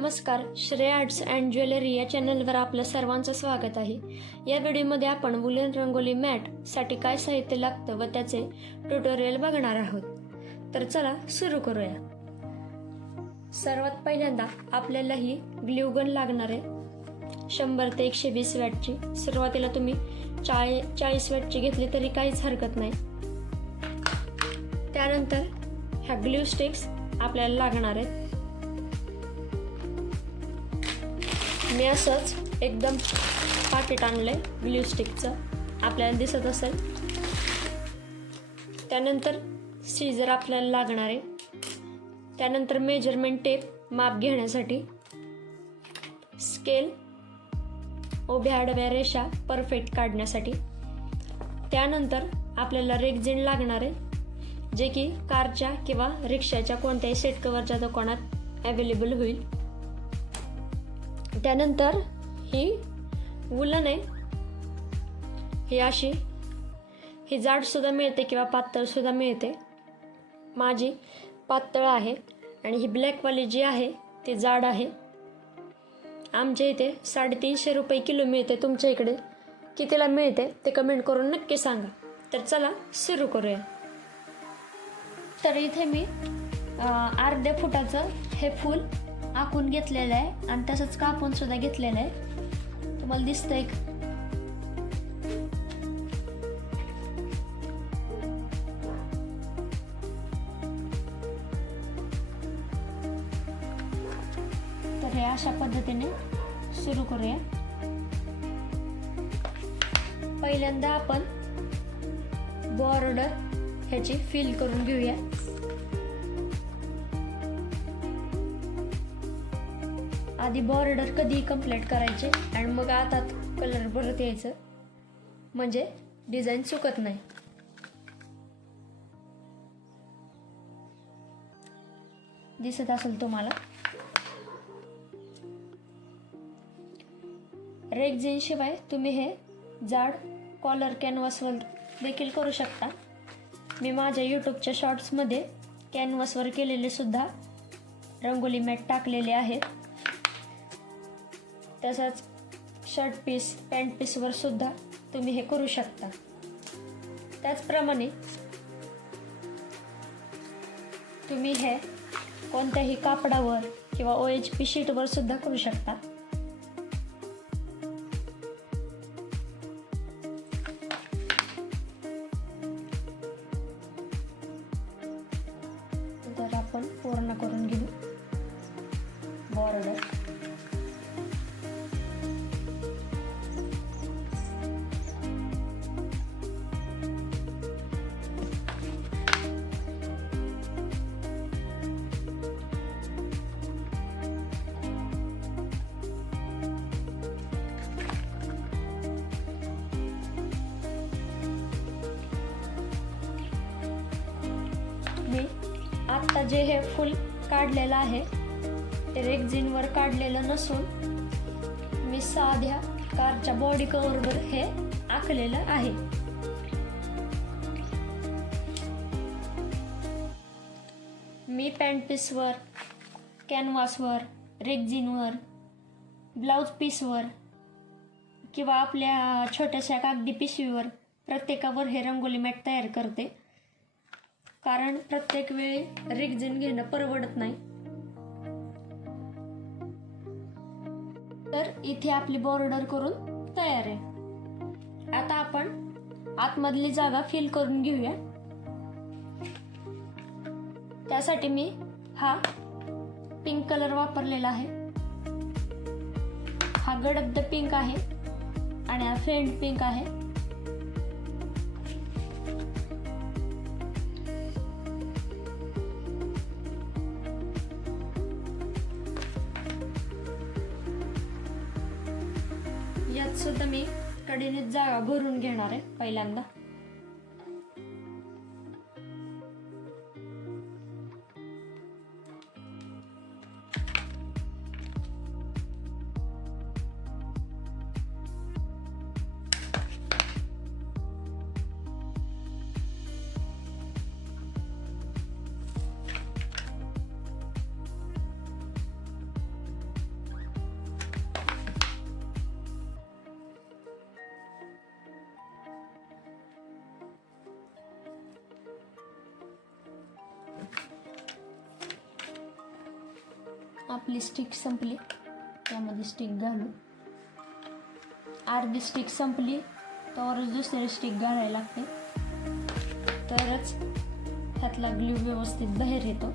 नमस्कार, Shreya arts and jewellery या चॅनलवर आपलं सर्वांचं स्वागत आहे. या व्हिडिओमध्ये आपण वुलन रंगोली मॅटसाठी काय साहित्य लागतं व त्याचे ट्युटोरियल बघणार आहोत. तर चला सुरू करूया. सर्वात पहिल्यांदा आपल्याला ही ग्लू गन लागणार आहे 100 ते 120 वॅटची. सुरुवातीला तुम्ही 40 वॅटची घेतली तरी काहीच हरकत नाही. त्यानंतर ह्या ग्लू स्टिक्स आपल्याला लागणार आहेत. मी असंच एकदम पाकिट आणलंय ग्लू स्टिकचं, आपल्याला दिसत असेल. त्यानंतर सीझर आपल्याला लागणार आहे. त्यानंतर मेजरमेंट टेप माप घेण्यासाठी, स्केल उभ्या आडव्या रेषा परफेक्ट काढण्यासाठी. त्यानंतर आपल्याला रेक्झिन लागणार आहे, जे की कारच्या किंवा रिक्षाच्या कोणत्याही सीट कव्हरच्या दुकानात अवेलेबल होईल. त्यानंतर ही वुलन आहे, ही जाड सुद्धा मिळते किंवा पातळ सुद्धा मिळते. माझी पातळ आहे आणि ही ब्लॅकवाली जी आहे ती जाड आहे. आमच्या इथे 350 रुपये किलो मिळते. तुमच्या इकडे कितीला मिळते ते कमेंट करून नक्की सांगा. तर चला सुरू करूया. तर इथे मी अर्ध्या फुटाचं हे फूल आखून घेतलेलं आहे आणि तसंच कापून सुद्धा घेतलेलं आहे. तुम्हाला दिसतंय का? तर हे अशा पद्धतीने सुरू करूया. पहिल्यांदा आपण बॉर्डर ह्याची फिल करून घेऊया. आधी बॉर्डर कधी कंप्लीट करायचे आणि मग आता कलर भरत यायचं, म्हणजे डिझाईन चुकत नाही. दिसत असेल तुम्हाला. रेक्झिन शिवाय तुम्ही हे जाड कॉलर कॅनव्हासवर देखील करू शकता. मी माझ्या यूट्यूबच्या शॉर्ट्समध्ये कॅनव्हासवर केलेले सुद्धा रंगोली मॅट टाकलेले आहेत. तसंच शर्ट पीस पॅन्ट पीसवर सुद्धा तुम्ही हे करू शकता. त्याचप्रमाणे तुम्ही हे कोणत्याही कापडावर किंवा OHP शीटवर सुद्धा करू शकता. तर आपण पूर्ण करून घेऊ बॉर्डर. मी आत्ता जे हे फूल काढलेलं आहे ते रेक्झिनवर काढलेलं नसून मी साध्या कारच्या बॉडी कव्हरवर हे आखलेलं आहे. मी पॅन्ट पीसवर, कॅनव्हासवर, रेक्झिनवर, ब्लाऊज पीसवर किंवा आपल्या छोट्याशा कागदी पिशवीवर प्रत्येकावर हे रंगोली मॅट तयार करते. कारण प्रत्येक वेळी रेक्झिन घेणं परवडत नाही. तर इथे आपली बॉर्डर करून तयार आहे. आता आपण आतमधली जागा फिल करून घेऊया. त्यासाठी मी हा पिंक कलर वापरलेला आहे. हा गडद पिंक आहे आणि हा फेंट पिंक आहे. यात सुद्धा मी कडेने जागा भरून घेणार आहे पहिल्यांदा. आपली स्टिक संपली, त्यामध्ये स्टिक घालू. अर्धी स्टिक संपली तरच दुसरी स्टिक घालायला लागते, तरच ह्यातला ग्लू व्यवस्थित बाहेर येतो.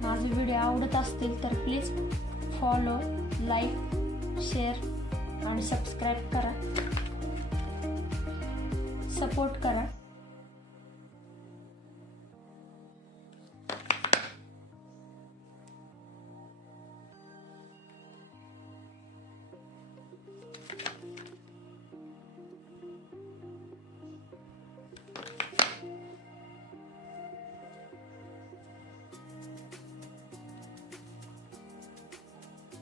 माझे व्हिडिओ आवडत असतील तर प्लीज फॉलो, लाईक, शेअर आणि सबस्क्राईब करा, सपोर्ट करा.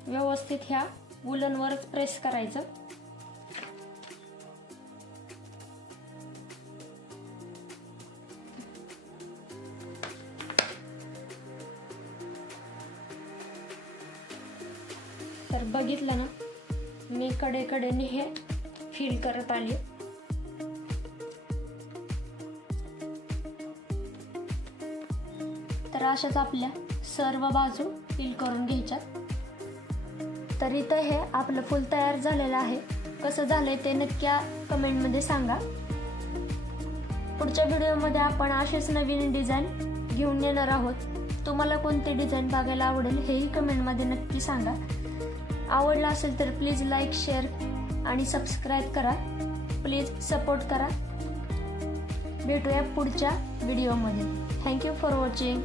व्यवस्थित ह्या वूलनवरच प्रेस करायचं. तर बघितलं ना, मी कडेकडेने हे फील करत आले. तर अशाच आपल्या सर्व बाजू फील करून घ्यायच्या. तर इथं हे आपलं फुल तयार झालेलं आहे. कसं झालंय ते नक्की कमेंटमध्ये सांगा. पुढच्या व्हिडिओमध्ये आपण असेच नवीन डिझाईन घेऊन येणार आहोत. तुम्हाला कोणते डिझाईन बघायला आवडेल हेही कमेंटमध्ये नक्की सांगा. आवडला असेल तर प्लीज लाईक, शेअर आणि सबस्क्राईब करा. प्लीज सपोर्ट करा. भेटूया पुढच्या व्हिडिओमध्ये. Thank you for watching.